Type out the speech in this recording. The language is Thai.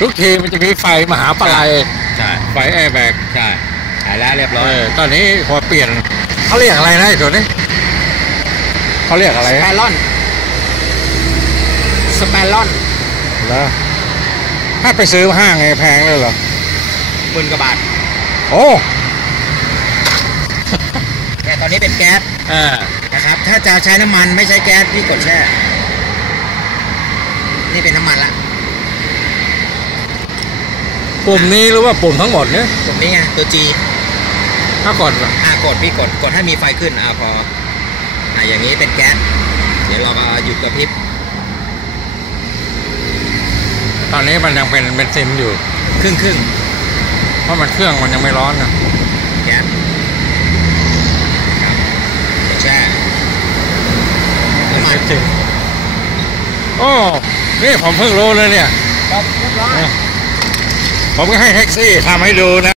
ทุกทีมันจะมีไฟมหาปลายใช่ไฟแอร์แบ็กใช่หายแล้วเรียบร้เออยอตอนนี้พอเปลี่ยนเขาเรียกอะไรนะไอ้ตัวนี้เขาเรียกอะไรสเปนะรอนสเปรอนแล้วถ้าไปซื้อห้างไงแพงเลยเหรอหมื่นกว่าบาท โอ้แต่ตอนนี้เป็นแก๊สอ่านะครับ ถ้าจะใช้น้ำมันไม่ใช้แก๊สพี่กดแช่ นี่เป็นน้ำมันละ ปุ่มนี้หรือว่าปุ่มทั้งหมดเนี่ยตรงนี้ไงตัว G ถ้ากดอ่ากดพี่กดกดให้มีไฟขึ้นอ่าพออ่าอย่างนี้เป็นแก๊สเดี๋ยวเราก็หยุดกระพริบตอนนี้มันยังเป็นเบนซินอยู่ครึ่งครึ่งเพราะมันเครื่องมันยังไม่ร้อนนะๆแก๊สครับกดแช่น้ำมันเบนซินโอ้นี่ผมเพิ่งรู้เลยเนี่ยครับเรียบร้อย ผมก็ให้แท็กซี่ทำให้ดูนะ